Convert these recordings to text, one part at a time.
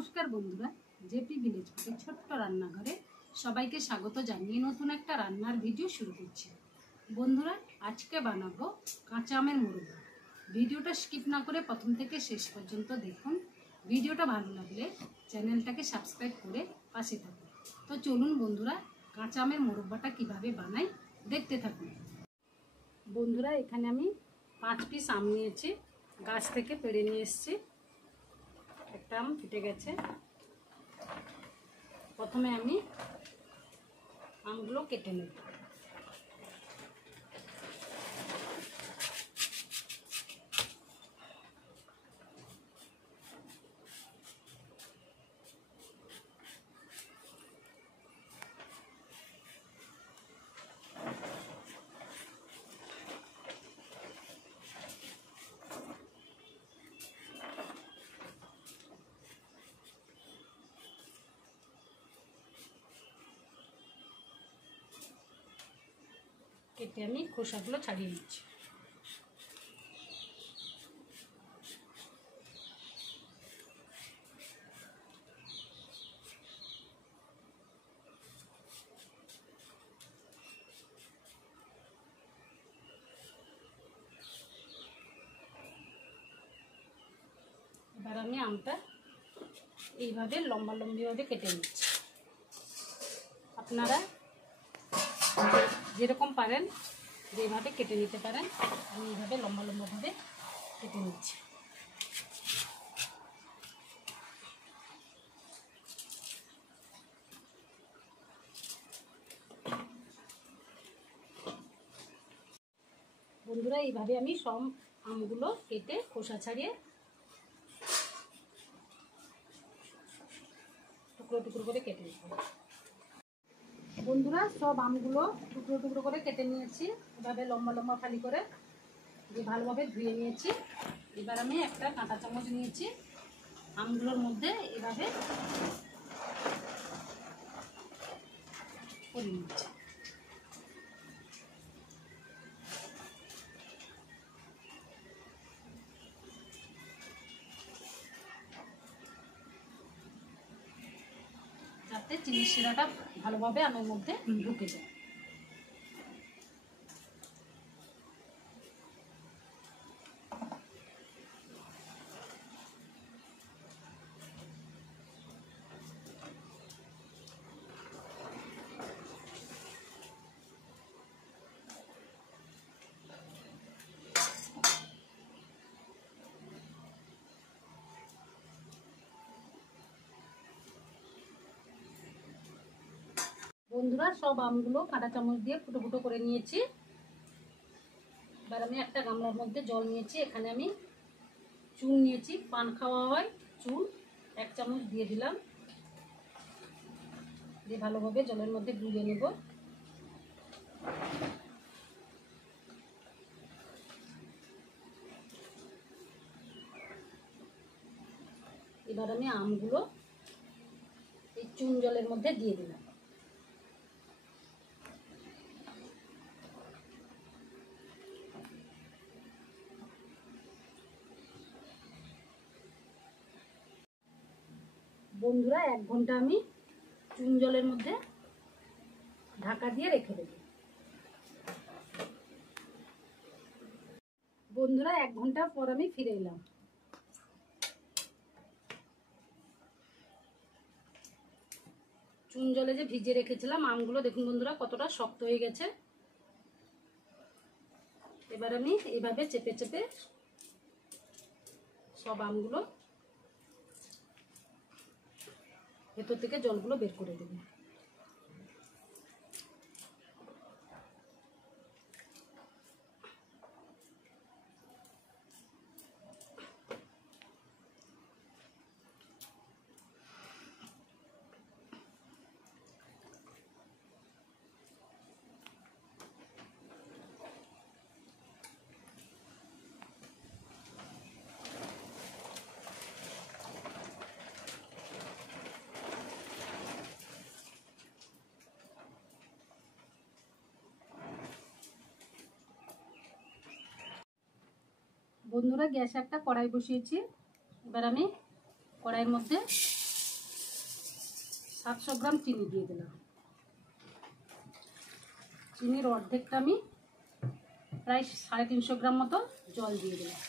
নমস্কার বন্ধুরা, JP village ফুডের ছোট্ট রান্নাঘরে সবাইকে স্বাগত জানিয়ে নতুন একটা রান্নার ভিডিও শুরু করছি। বন্ধুরা, আজকে বানাবো কাঁচা আমের মুরব্বা। ভিডিওটা স্কিপ না করে প্রথম থেকে শেষ পর্যন্ত দেখুন। ভিডিওটা ভালো লাগলে চ্যানেলটাকে সাবস্ক্রাইব করে পাশে থাকুন। তো চলুন বন্ধুরা, কাঁচা আমের মুরব্বাটা কীভাবে বানাই দেখতে থাকুন। বন্ধুরা, এখানে আমি 5 পিস আম নিয়েছি, গাছ থেকে পেড়ে নিয়ে এসেছি। একটা আম ফেটে গেছে। প্রথমে আমি আমগুলো কেটে নেব। কেটে আমি খোসাগুলো ছাড়িয়ে নিচ্ছি। এবার আমি আমটা এইভাবে লম্বা লম্বিভাবে কেটে নিচ্ছি। আপনারা যেরকম পারেন যেভাবে কেটে নিতে পারেন, আমি এইভাবে লম্বা লম্বাভাবে কেটে নিচ্ছি। বন্ধুরা, এইভাবে আমি সব আমগুলো কেটে খোসা ছাড়িয়ে টুকরো টুকরো করে কেটে নেব। বন্ধুরা, সব আমগুলো টুকরো টুকরো করে কেটে নিয়েছি। এভাবে লম্বা লম্বা ফালি করে দিয়ে ভালোভাবে ধুয়ে নিয়েছি। এবার আমি একটা কাঁটা চামচ নিয়েছি, আমগুলোর মধ্যে এভাবে করে নিচ্ছি। যাতে চিনির শিরাটা ভালোভাবে আমের মধ্যে ঢুকে যায়। বন্ধুরা, সব আমগুলো কাঁটা চামচ দিয়ে ফুটো ফুটো করে নিয়েছি। এবার আমি একটা গামলার মধ্যে জল নিয়েছি। এখানে আমি চুন নিয়েছি, পান খাওয়া হয় চুন, 1 চামচ দিয়ে দিলাম। দিয়ে ভালোভাবে জলের মধ্যে গুলিয়ে নেব। এবার আমি আমগুলো এই চুন জলের মধ্যে দিয়ে দিলাম। বন্ধুরা, 1 ঘন্টা আমি চুন জলের মধ্যে ঢাকা দিয়ে রেখে দেব। বন্ধুরা, 1 ঘন্টা পর আমি ফিরে এলাম। চুন জলে যে ভিজিয়ে রেখেছিলাম আমগুলো, দেখুন বন্ধুরা কতটা শক্ত হয়ে গেছে। এবার আমি এইভাবে চেপে চেপে সব আমগুলো ভেতর থেকে জলগুলো বের করে দেব। বন্ধুরা, গ্যাসে একটা কড়াই বসিয়েছি। এবার আমি কড়াইয়ের মধ্যে 700 গ্রাম চিনি দিয়ে দিলাম। চিনির অর্ধেকটা আমি প্রায় 350 গ্রাম মতো জল দিয়ে দিলাম।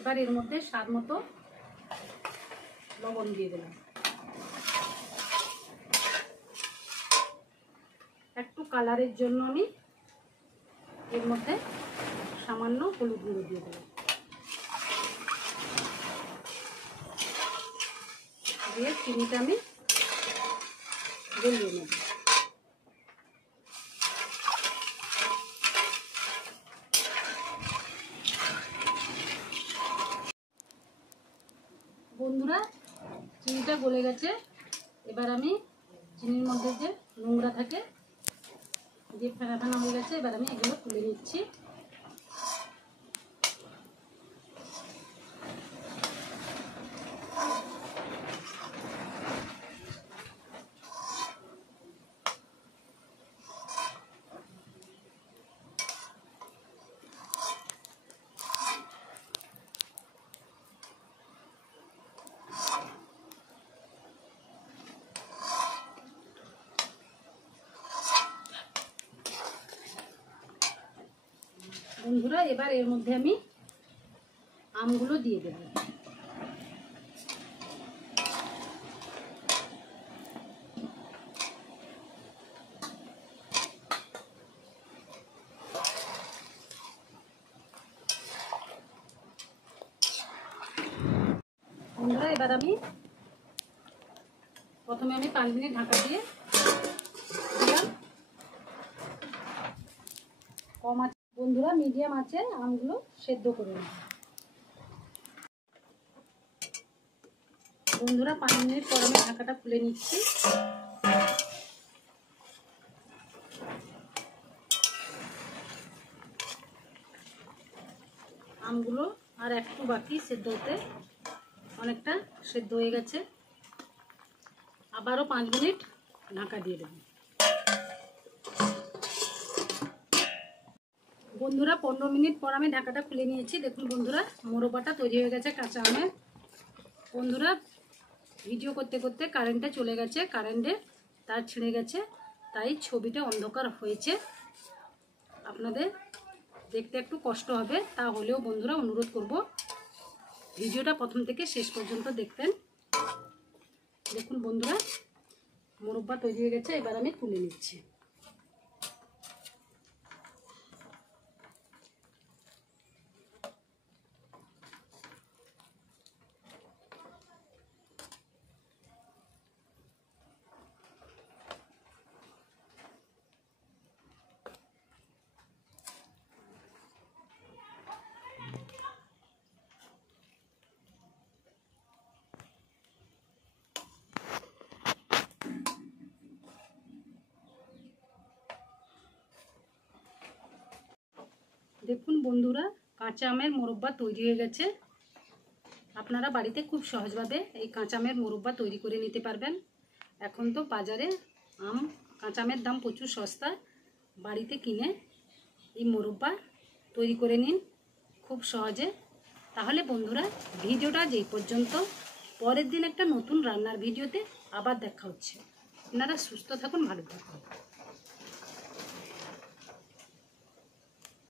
এবার এর মধ্যে স্বাদ মতো লবণ দিয়ে দিলাম। একটু কালারের জন্য আমি এর মধ্যে সামান্য হলুদ গুঁড়ো দিয়ে দিলাম। দিয়ে চিনিটা আমি গলিয়ে নেব। বন্ধুরা, চিনিটা গলে গেছে। এবার আমি চিনির মধ্যে যে নোংরা থাকে যে ফেনা ফেনা হয়ে গেছে, এবার আমি এগুলো তুলে নিচ্ছি। বন্ধুরা, এবার এর মধ্যে আমি আমগুলো দিয়ে দেব। বন্ধুরা, এবার আমি প্রথমে 5 মিনিট ঢাকা দিয়ে দিলাম। কম আছে বন্ধুরা, মিডিয়াম আছে আমগুলো সেদ্ধ করে নেব। বন্ধুরা, 5 মিনিট পর আমি ঢাকাটা খুলে নিচ্ছি। আমগুলো আর একটু বাকি সেদ্ধ হতে, অনেকটা সেদ্ধ হয়ে গেছে। আবারও 5 মিনিট ঢাকা দিয়ে দেব। বন্ধুরা, 15 মিনিট পর আমি ঢাকাটা খুলে নিয়েছি। দেখুন বন্ধুরা, মোরব্বাটা তৈরি হয়ে গেছে কাঁচা আমের। বন্ধুরা, ভিডিও করতে করতে কারেন্টে চলে গেছে, কারেন্টে তার ছিঁড়ে গেছে, তাই ছবিটা অন্ধকার হয়েছে। আপনাদের দেখতে একটু কষ্ট হবে, তাহলেও বন্ধুরা অনুরোধ করব ভিডিওটা প্রথম থেকে শেষ পর্যন্ত দেখবেন। দেখুন বন্ধুরা, মোরব্বা তৈরি হয়ে গেছে। এবার আমি তুলে নিচ্ছি। দেখুন বন্ধুরা, কাঁচা আমের মোরব্বা তৈরি হয়ে গেছে। আপনারা বাড়িতে খুব সহজভাবে এই কাঁচা আমের মোরব্বা তৈরি করে নিতে পারবেন। এখন তো বাজারে কাঁচা আমের দাম প্রচুর সস্তা। বাড়িতে কিনে এই মোরব্বা তৈরি করে নিন খুব সহজে। তাহলে বন্ধুরা, ভিডিওটা যেই পর্যন্ত, পরের দিন একটা নতুন রান্নার ভিডিওতে আবার দেখা হচ্ছে। আপনারা সুস্থ থাকুন, ভালো থাকুন।